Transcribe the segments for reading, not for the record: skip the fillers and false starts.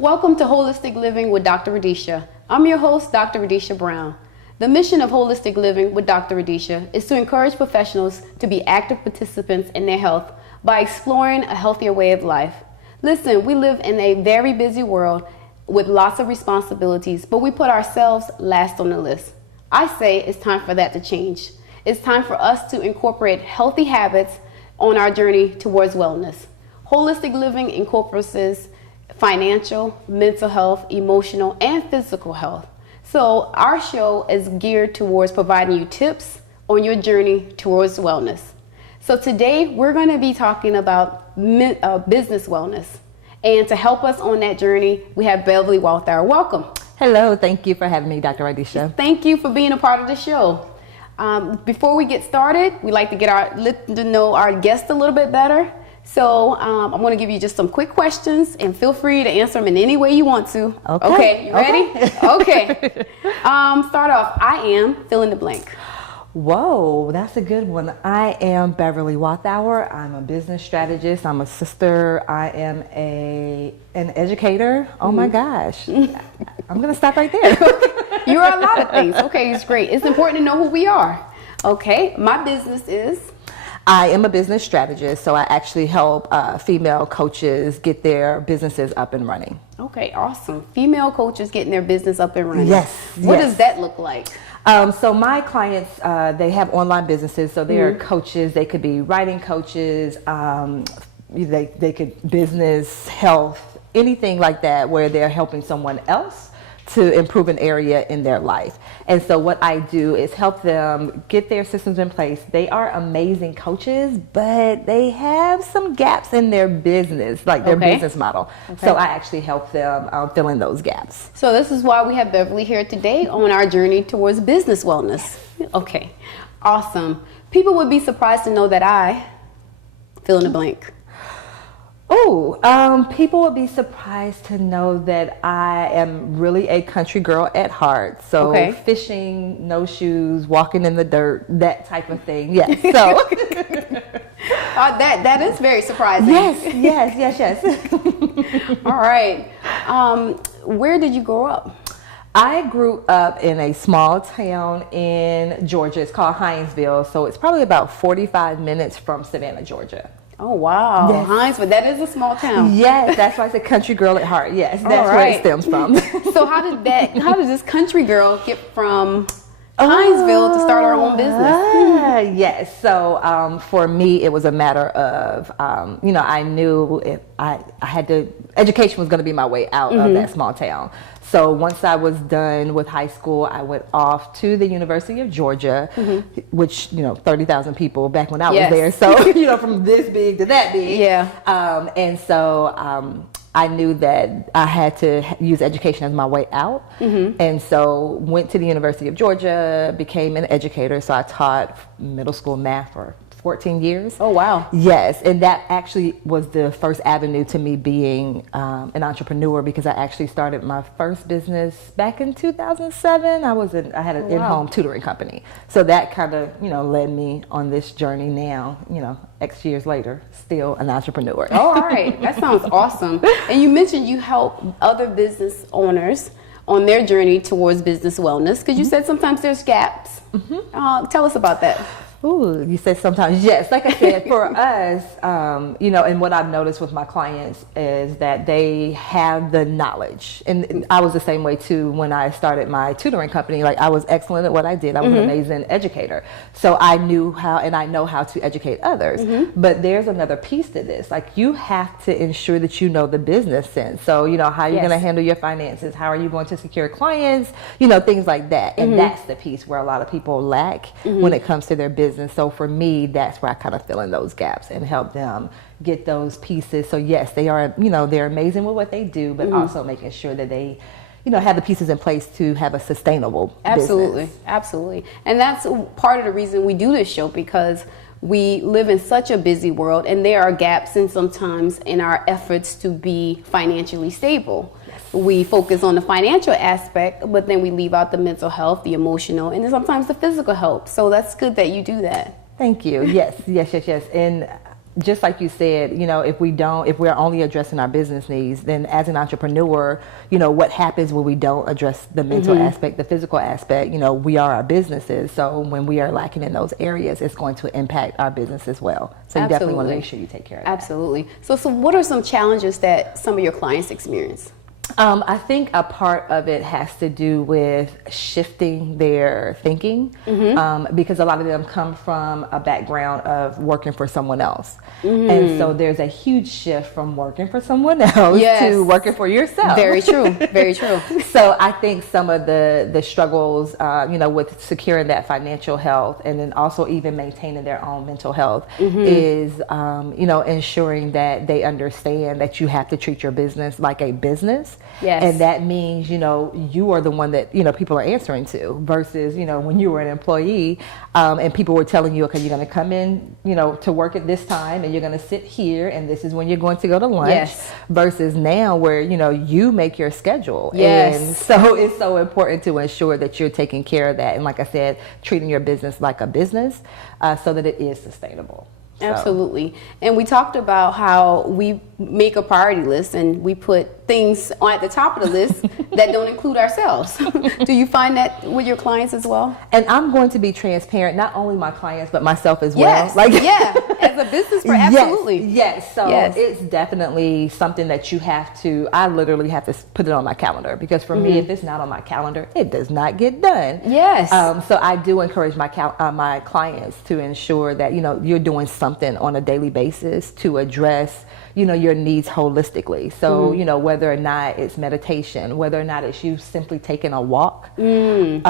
Welcome to Holistic Living with Dr. Radisha. I'm your host, Dr. Radisha Brown. The mission of Holistic Living with Dr. Radisha is to encourage professionals to be active participants in their health by exploring a healthier way of life. Listen, we live in a very busy world with lots of responsibilities, but we put ourselves last on the list. I say it's time for that to change. It's time for us to incorporate healthy habits on our journey towards wellness. Holistic living incorporates financial, mental health, emotional, and physical health. So our show is geared towards providing you tips on your journey towards wellness. So today we're going to be talking about business wellness. And to help us on that journey, we have Beverly Walthour. Welcome. Hello, thank you for having me, Dr. Radisha. Thank you for being a part of the show. Before we get started, we like to let to know our guests a little bit better. So I'm going to give you just some quick questions, and feel free to answer them in any way you want to. Okay, you ready? Okay. Start off. I am fill in the blank. Whoa, that's a good one. I am Beverly Walthour. I'm a business strategist. I'm a sister. I am an educator. Oh my gosh. I'm going to stop right there. You're a lot of things. Okay, it's great. It's important to know who we are. Okay, my business is? I am a business strategist, so I actually help female coaches get their businesses up and running. Okay, awesome. Female coaches getting their business up and running. Yes. What does that look like? So my clients, they have online businesses, so they're coaches. They could be writing coaches, they could business, health, anything like that where they're helping someone else to improve an area in their life. And so what I do is help them get their systems in place. They are amazing coaches, but they have some gaps in their business, like their business model. Okay. So I actually help them fill in those gaps. So this is why we have Beverly here today on our journey towards business wellness. Okay, awesome. People would be surprised to know that I fill in the blank. Oh, people would be surprised to know that I am really a country girl at heart. So fishing, no shoes, walking in the dirt, that type of thing. Yes. So that is very surprising. Yes. All right. Where did you grow up? I grew up in a small town in Georgia. It's called Hinesville. So it's probably about 45 minutes from Savannah, Georgia. Oh, wow. Yes. Hinesville, that is a small town. Yes, that's why I said country girl at heart. Yes, that's where it stems from. So how did this country girl get from Hinesville to start her own business? Yes. So for me, it was a matter of, I knew if I had to, education was going to be my way out of that small town. So once I was done with high school, I went off to the University of Georgia, which, 30,000 people back when I was there. So, from this big to that big. Yeah. And so I knew that I had to use education as my way out. And so went to the University of Georgia, became an educator. So I taught middle school math for 14 years. Oh, wow. Yes, and that actually was the first avenue to me being an entrepreneur, because I actually started my first business back in 2007. I had an in-home tutoring company. So that kind of, led me on this journey now, X years later, still an entrepreneur. Oh, all right. That sounds awesome. And you mentioned you help other business owners on their journey towards business wellness, because you said sometimes there's gaps. Tell us about that. Ooh, you said sometimes. Yes, like I said, for us, and what I've noticed with my clients is that they have the knowledge. And I was the same way too when I started my tutoring company. Like, I was excellent at what I did. I was an amazing educator. So I knew how, and I know how to educate others. But there's another piece to this. Like, you have to ensure that you know the business sense. So, how you're going to handle your finances, how are you going to secure clients, things like that. And that's the piece where a lot of people lack when it comes to their business. And so for me, that's where I kind of fill in those gaps and help them get those pieces. So yes, they are, they're amazing with what they do, but also making sure that they, have the pieces in place to have a sustainable business. Absolutely. And that's part of the reason we do this show, because we live in such a busy world, and there are gaps in sometimes in our efforts to be financially stable. We focus on the financial aspect, but then we leave out the mental health, the emotional, and then sometimes the physical health. So that's good that you do that. Thank you. Yes. And just like you said, if we're only addressing our business needs, then as an entrepreneur, what happens when we don't address the mental aspect, the physical aspect, we are our businesses. So when we are lacking in those areas, it's going to impact our business as well. So you definitely want to make sure you take care of that. Absolutely. So what are some challenges that some of your clients experience? I think a part of it has to do with shifting their thinking, because a lot of them come from a background of working for someone else. And so there's a huge shift from working for someone else to working for yourself. Very true. Very true. So I think some of the struggles, with securing that financial health and then also even maintaining their own mental health is, ensuring that they understand that you have to treat your business like a business. Yes. And that means, you are the one that, people are answering to versus, when you were an employee and people were telling you, okay, you're going to come in, to work at this time and you're going to sit here and this is when you're going to go to lunch. Yes. Versus now where, you make your schedule. Yes. And so it's so important to ensure that you're taking care of that. And like I said, treating your business like a business so that it is sustainable. Absolutely. And we talked about how we make a priority list and we put things at the top of the list that don't include ourselves. Do you find that with your clients as well? And I'm going to be transparent, not only my clients, but myself as yes. well. As a business person, absolutely. Yes. So it's definitely something that I literally have to put it on my calendar because for me, if it's not on my calendar, it does not get done. Yes. So I do encourage my clients to ensure that, you're doing something on a daily basis to address your needs holistically. So, whether or not it's meditation, whether or not it's you simply taking a walk, taking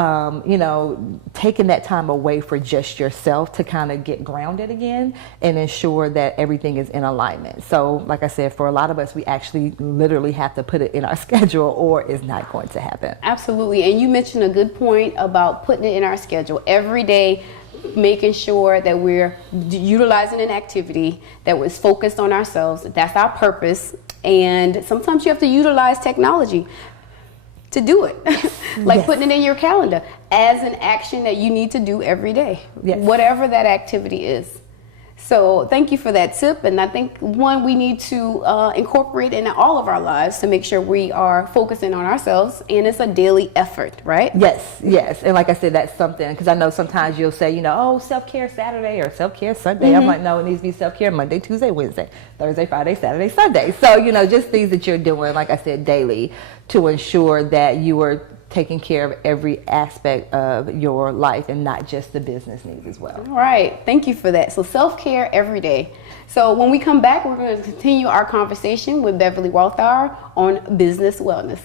that time away for just yourself to kind of get grounded again and ensure that everything is in alignment. So, like I said, for a lot of us, we actually literally have to put it in our schedule or it's not going to happen. Absolutely. And you mentioned a good point about putting it in our schedule every day, making sure that we're utilizing an activity that was focused on ourselves. That's our purpose. And sometimes you have to utilize technology to do it. Like putting it in your calendar as an action that you need to do every day, whatever that activity is. So thank you for that tip. And I think we need to incorporate in all of our lives to make sure we are focusing on ourselves. And it's a daily effort, right? Yes. And like I said, that's something, because I know sometimes you'll say, self-care Saturday or self-care Sunday. I'm like, no, it needs to be self-care Monday, Tuesday, Wednesday, Thursday, Friday, Saturday, Sunday. So, just things that you're doing, like I said, daily to ensure that you are taking care of every aspect of your life and not just the business needs as well. All right. Thank you for that. So self-care every day. So when we come back, we're going to continue our conversation with Beverly Walthour on business wellness.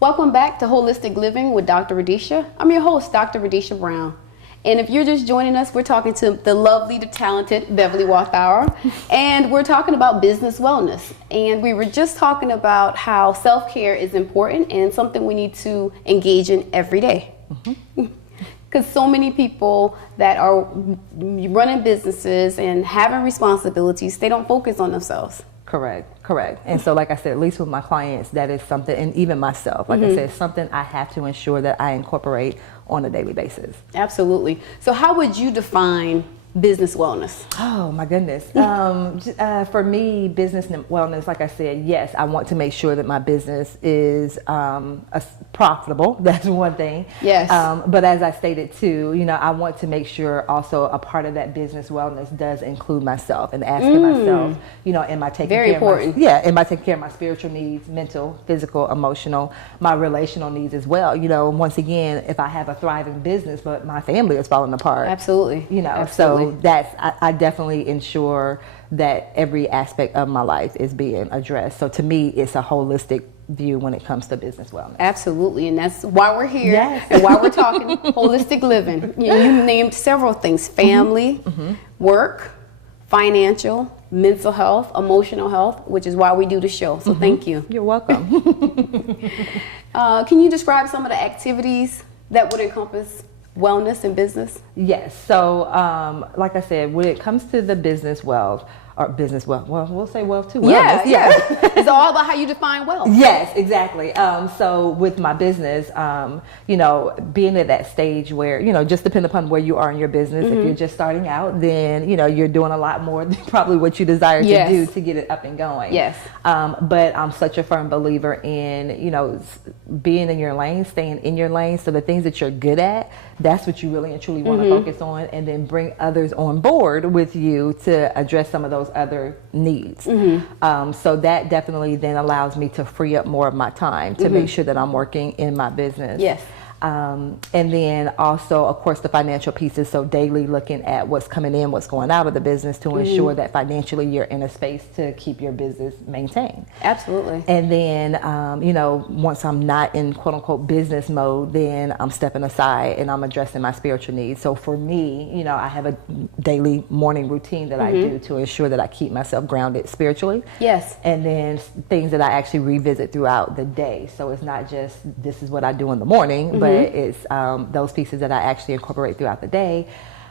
Welcome back to Holistic Living with Dr. Radisha. I'm your host, Dr. Radisha Brown. And if you're just joining us, we're talking to the lovely, the talented Beverly Walthour, and we're talking about business wellness. And we were just talking about how self-care is important and something we need to engage in every day. Because so many people that are running businesses and having responsibilities, they don't focus on themselves. Correct. And so like I said, at least with my clients, that is something, and even myself, like I said, something I have to ensure that I incorporate on a daily basis. Absolutely. So how would you define business wellness? Oh my goodness. For me, business wellness, like I said, yes, I want to make sure that my business is profitable. That's one thing. Yes. But as I stated too, I want to make sure also a part of that business wellness does include myself and asking myself, am I taking Very care important. am I taking care of my spiritual needs, mental, physical, emotional, my relational needs as well? Once again, if I have a thriving business, but my family is falling apart. Absolutely. So I definitely ensure that every aspect of my life is being addressed. So to me, it's a holistic view when it comes to business wellness. Absolutely, and that's why we're here and why we're talking holistic living. You named several things: family, work, financial, mental health, emotional health, which is why we do the show. So thank you. You're welcome. Can you describe some of the activities that would encompass wellness in business? Yes. So, like I said, when it comes to the business world, or business wealth. Well, we'll say wealth too. Yeah, Wellness. Yeah. It's all about how you define wealth. Yes, exactly. So with my business, you know, being at that stage where, you know, just depending upon where you are in your business, if you're just starting out, then, you know, you're doing a lot more than probably what you desire to do to get it up and going. Yes. But I'm such a firm believer in, you know, being in your lane, staying in your lane. So the things that you're good at, that's what you really and truly want to focus on, and then bring others on board with you to address some of those other needs. So that definitely then allows me to free up more of my time to make sure that I'm working in my business. Yes. And then also, of course, the financial pieces. So daily looking at what's coming in, what's going out of the business to ensure that financially you're in a space to keep your business maintained. Absolutely. And then, you know, once I'm not in quote unquote business mode, then I'm stepping aside and I'm addressing my spiritual needs. So for me, you know, I have a daily morning routine that I do to ensure that I keep myself grounded spiritually. Yes. And then things that I actually revisit throughout the day. So it's not just this is what I do in the morning, but it's those pieces that I actually incorporate throughout the day.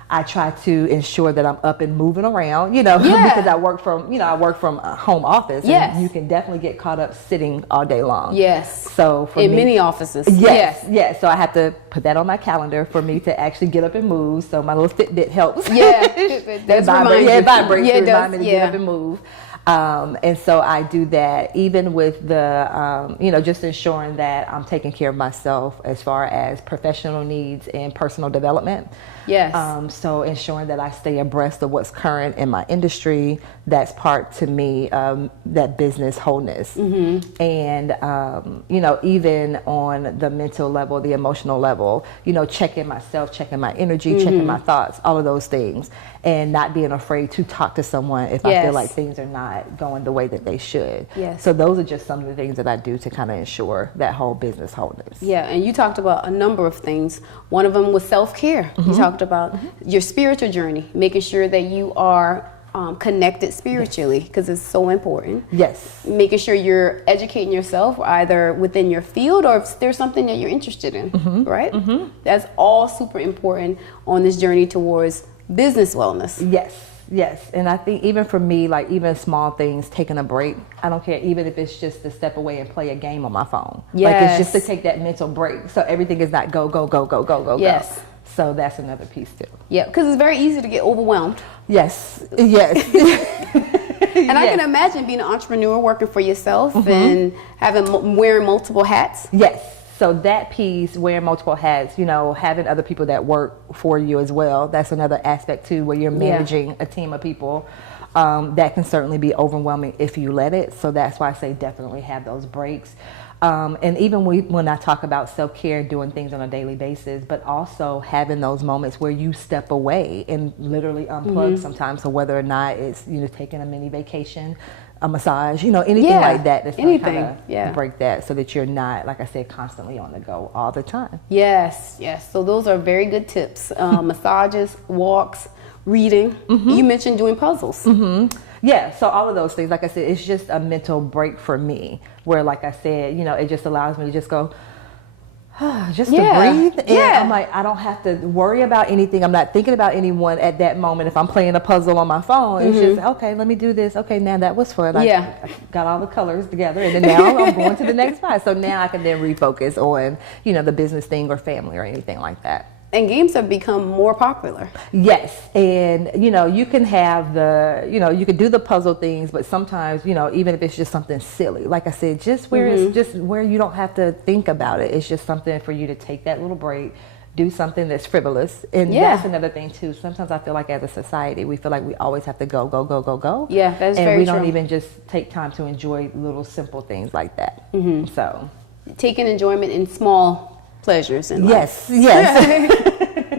I try to ensure that I'm up and moving around, you know, because I work from, a home office. Yes. And you can definitely get caught up sitting all day long. Yes. So for in me, many offices. Yes. So I have to put that on my calendar for me to actually get up and move. So my little Fitbit helps. Yeah. It vibrates to it remind me to does. get up and move. And so I do that even with the, you know, just ensuring that I'm taking care of myself as far as professional needs and personal development. Yes. So ensuring that I stay abreast of what's current in my industry, that's part to me, that business wholeness. And, you know, even on the mental level, the emotional level, you know, checking myself, checking my energy, checking my thoughts, all of those things, and not being afraid to talk to someone if I feel like things are not going the way that they should. Yes. So those are just some of the things that I do to kind of ensure that whole business wholeness. Yeah, and you talked about a number of things. One of them was self-care. You talked about your spiritual journey, making sure that you are connected spiritually, because it's so important. Yes. Making sure you're educating yourself either within your field or if there's something that you're interested in, right? That's all super important on this journey towards business wellness. Yes. And I think even for me, like even small things, taking a break, I don't care, even if it's just to step away and play a game on my phone. Yes. Like it's just to take that mental break. So everything is not go. Yes. So that's another piece too. Yeah, because it's very easy to get overwhelmed. Yes. And I can imagine being an entrepreneur, working for yourself and wearing multiple hats. Yes. So that piece, wearing multiple hats, you know, having other people that work for you as well, that's another aspect too, where you're managing a team of people. That can certainly be overwhelming if you let it. So that's why I say definitely have those breaks. And even when I talk about self-care, doing things on a daily basis, but also having those moments where you step away and literally unplug sometimes. So whether or not it's, you know, taking a mini vacation, a massage, you know, anything like that. That's anything. Break that so that you're not, like I said, constantly on the go all the time. Yes. So those are very good tips. Massages, walks, reading. You mentioned doing puzzles. Yeah, so all of those things, like I said, it's just a mental break for me where, like I said, you know, it just allows me to just go, just to breathe. And I'm like, I don't have to worry about anything. I'm not thinking about anyone at that moment. If I'm playing a puzzle on my phone, it's just, okay, let me do this. Okay, now that was fun. I got all the colors together, and then now I'm going to the next part. So now I can then refocus on, you know, the business thing or family or anything like that. And games have become more popular. Yes, and you know, you can have you can do the puzzle things, but sometimes, you know, even if it's just something silly, like I said, just where it's just where you don't have to think about it. It's just something for you to take that little break, do something that's frivolous. And that's another thing too. Sometimes I feel like as a society, we feel like we always have to go. Yeah, that's and very we true. don't even just take time to enjoy little simple things like that. So taking enjoyment in small pleasures in life. Yes.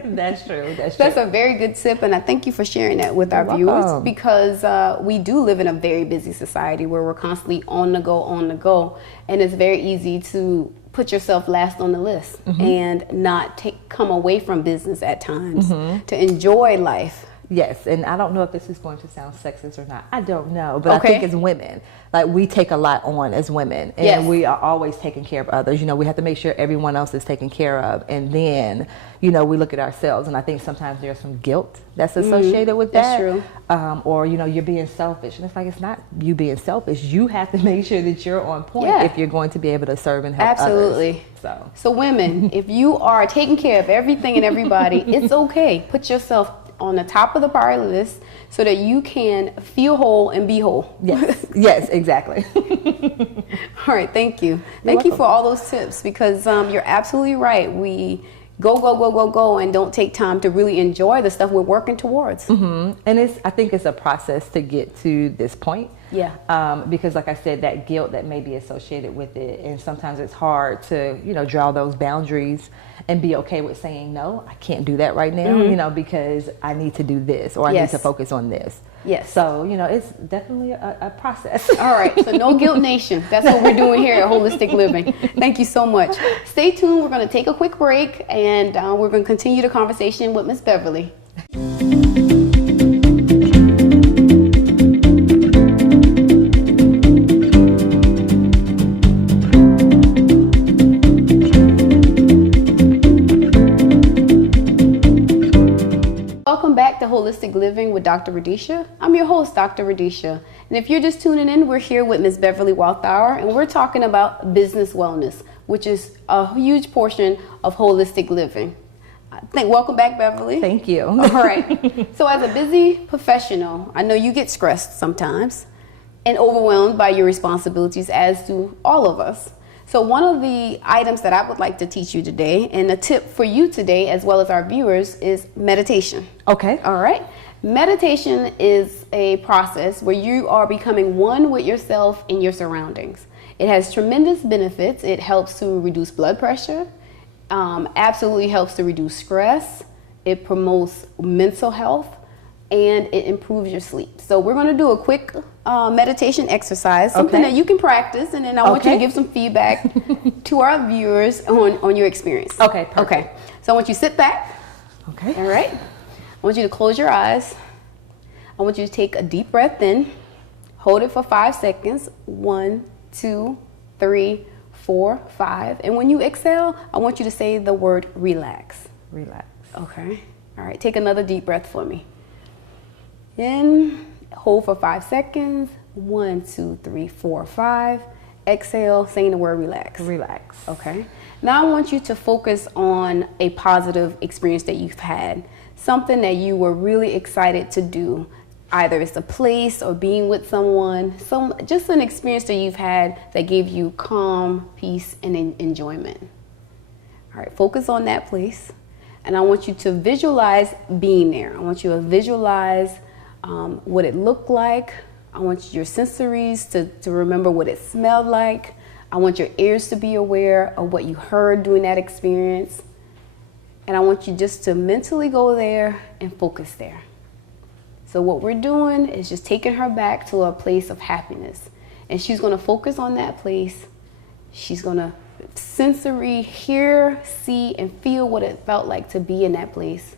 That's true. That's a very good tip, and I thank you for sharing that with our viewers, because we do live in a very busy society where we're constantly on the go, and it's very easy to put yourself last on the list and not come away from business at times to enjoy life. Yes, and I don't know if this is going to sound sexist or not. I don't know, but Okay. I think as women, like we take a lot on as women, and Yes. we are always taking care of others. You know, we have to make sure everyone else is taken care of, and then, you know, we look at ourselves, and I think sometimes there's some guilt that's associated with That's that. true. Or, you know, you're being selfish, and it's like, it's not you being selfish. You have to make sure that you're on point Yeah. if you're going to be able to serve and help Absolutely. others. So women, if you are taking care of everything and everybody, it's okay. Put yourself on the top of the priority list so that you can feel whole and be whole. Yes, yes, exactly. All right, thank you. Thank you for all those tips, because you're absolutely right. We go, and don't take time to really enjoy the stuff we're working towards. And I think it's a process to get to this point. Yeah. Because like I said, that guilt that may be associated with it, and sometimes it's hard to, you know, draw those boundaries and be okay with saying, no, I can't do that right now, you know, because I need to do this, or I need to focus on this. Yes. So, you know, it's definitely a process. All right, so no guilt nation. That's what we're doing here at Holistic Living. Thank you so much. Stay tuned. We're going to take a quick break, and we're going to continue the conversation with Miss Beverly. Welcome back to Holistic Living with Dr. Radisha. I'm your host, Dr. Radisha. And if you're just tuning in, we're here with Miss Beverly Walthour, and we're talking about business wellness, which is a huge portion of holistic living. Welcome back, Beverly. Thank you. All right. So as a busy professional, I know you get stressed sometimes and overwhelmed by your responsibilities, as do all of us. So one of the items that I would like to teach you today, and a tip for you today as well as our viewers, is meditation. Okay. All right. Meditation is a process where you are becoming one with yourself and your surroundings. It has tremendous benefits. It helps to reduce blood pressure, absolutely helps to reduce stress. It promotes mental health, and it improves your sleep. So we're going to do a quick meditation exercise, something that you can practice, and then I want you to give some feedback to our viewers on your experience. Okay, perfect. Okay. So I want you to sit back. Okay. All right. I want you to close your eyes. I want you to take a deep breath in. Hold it for 5 seconds. 1, 2, 3, 4, 5. And when you exhale, I want you to say the word relax. Relax. Okay. All right. Take another deep breath for me. In, hold for 5 seconds. 1, 2, 3, 4, 5. Exhale, saying the word relax. Relax. Okay. Now I want you to focus on a positive experience that you've had. Something that you were really excited to do. Either it's a place or being with someone. Just an experience that you've had that gave you calm, peace, and enjoyment. All right, focus on that place. And I want you to visualize being there. I want you to visualize what it looked like. I want your sensories to remember what it smelled like. I want your ears to be aware of what you heard during that experience. And I want you just to mentally go there and focus there. So what we're doing is just taking her back to a place of happiness. And she's going to focus on that place. She's going to sensory hear, see, and feel what it felt like to be in that place.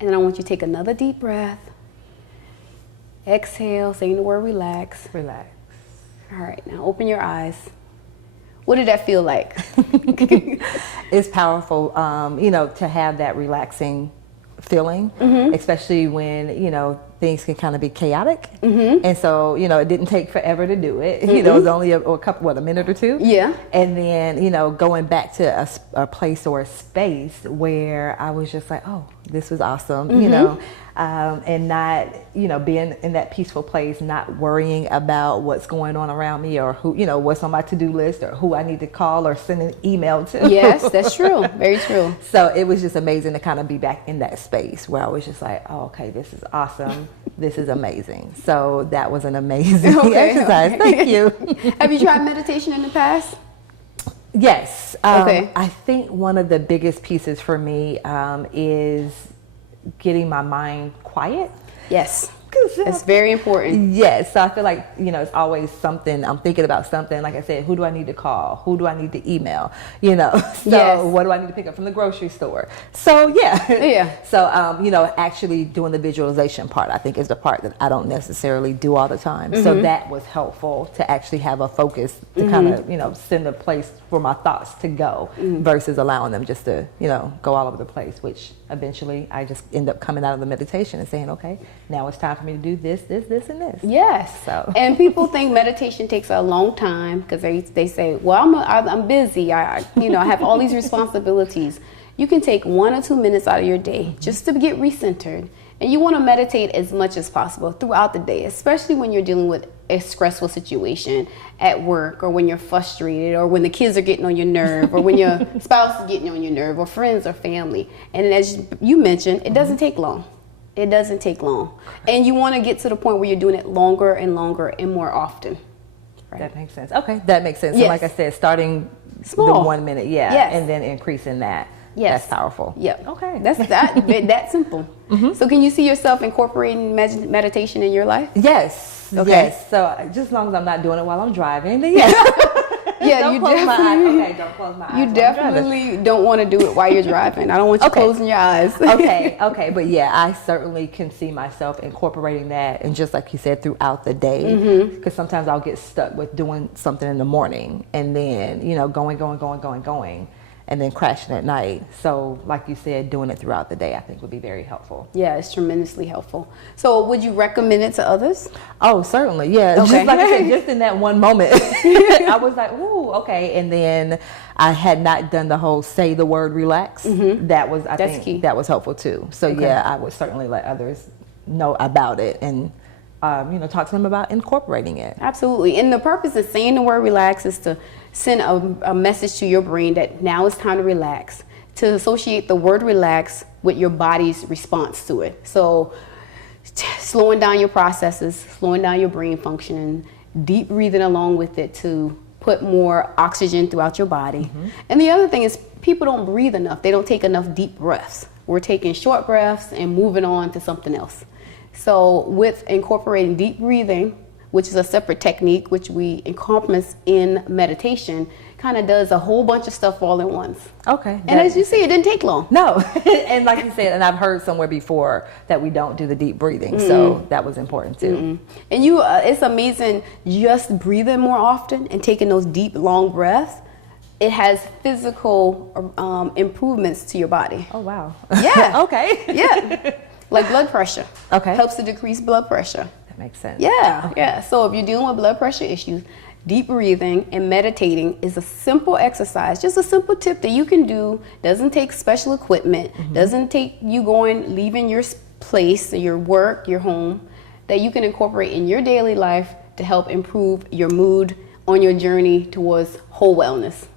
And then I want you to take another deep breath. Exhale, saying the word relax. Relax. All right, now open your eyes. What did that feel like? It's powerful, you know, to have that relaxing feeling, especially when, you know, things can kind of be chaotic. And so, you know, it didn't take forever to do it. You know, it was only a minute or two. Yeah. And then, you know, going back to a place or a space where I was just like, oh, this was awesome, you know, and not, you know, being in that peaceful place, not worrying about what's going on around me or who, you know, what's on my to-do list or who I need to call or send an email to. Yes, that's true. Very true. So it was just amazing to kind of be back in that space where I was just like, oh, okay, this is awesome. This is amazing. So that was an amazing exercise. Thank you. Have you tried meditation in the past? Yes. Okay. I think one of the biggest pieces for me is getting my mind quiet. Yes. It's very important. Yes. So I feel like, it's always something. I'm thinking about something. Like I said, who do I need to call? Who do I need to email? So what do I need to pick up from the grocery store? So, yeah. So, actually doing the visualization part, I think, is the part that I don't necessarily do all the time. So that was helpful to actually have a focus to kind of, send a place for my thoughts to go versus allowing them just to, go all over the place, which eventually I just end up coming out of the meditation and saying, okay, now it's time for me to do this, and this. Yes. So. And people think meditation takes a long time because they say, well, I'm busy. I have all these responsibilities. You can take 1 or 2 minutes out of your day just to get recentered. And you want to meditate as much as possible throughout the day, especially when you're dealing with a stressful situation at work, or when you're frustrated, or when the kids are getting on your nerve, or when your spouse is getting on your nerve, or friends or family. And as you mentioned, it doesn't take long. It doesn't take long. And you want to get to the point where you're doing it longer and longer and more often. Right? That makes sense. Okay, that makes sense. Yes. And like I said, starting small. The 1 minute, Yes. and then increasing that. Yes. That's powerful. Yep. Okay. That's that simple. So can you see yourself incorporating meditation in your life? Yes. Okay. Yes. So just as long as I'm not doing it while I'm driving, then yes. Yeah, don't you close my eyes. definitely. Okay, don't close my eyes. You while I'm definitely don't want to do it while you're driving. I don't want you closing your eyes. driving. Okay, but yeah, I certainly can see myself incorporating that, and just like you said, throughout the day, because sometimes I'll get stuck with doing something in the morning, and then going, and then crashing at night. So like you said, doing it throughout the day, I think would be very helpful. Yeah, it's tremendously helpful. So would you recommend it to others? Oh, certainly, yeah. Okay. Just like I said, just in that one moment, I was like, ooh, okay. And then I had not done the whole say the word relax. That was, I think, key. that was helpful too. So yeah, I would certainly let others know about it, and talk to them about incorporating it. Absolutely. And the purpose of saying the word relax is to send a message to your brain that now it's time to relax, to associate the word relax with your body's response to it. So slowing down your processes, slowing down your brain functioning, deep breathing along with it to put more oxygen throughout your body. And the other thing is, people don't breathe enough. They don't take enough deep breaths. We're taking short breaths and moving on to something else. So with incorporating deep breathing, which is a separate technique which we encompass in meditation, kind of does a whole bunch of stuff all at once. Okay. And as you see, it didn't take long. No. And like you said, and I've heard somewhere before that we don't do the deep breathing, so that was important too. And it's amazing, just breathing more often and taking those deep, long breaths. It has physical improvements to your body. Oh, wow. Yeah. Okay. Yeah. Like blood pressure. Okay. Helps to decrease blood pressure. That makes sense. Yeah, yeah. So if you're dealing with blood pressure issues, deep breathing and meditating is a simple exercise, just a simple tip that you can do. Doesn't take special equipment, doesn't take you leaving your place, your work, your home, that you can incorporate in your daily life to help improve your mood on your journey towards whole wellness.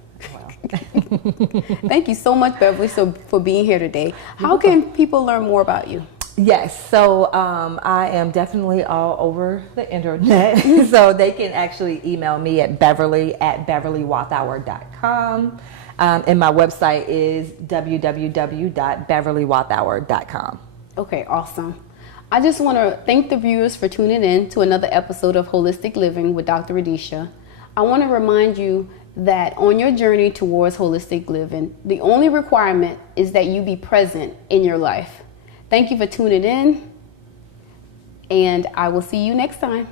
Thank you so much, Beverly, for being here today. How can people learn more about you? Yes, so I am definitely all over the internet. So they can actually email me at beverly@beverlywalthour.com. And my website is www.beverlywalthour.com. Okay, awesome. I just want to thank the viewers for tuning in to another episode of Holistic Living with Dr. Radisha. I want to remind you that on your journey towards holistic living, the only requirement is that you be present in your life. Thank you for tuning in, and I will see you next time.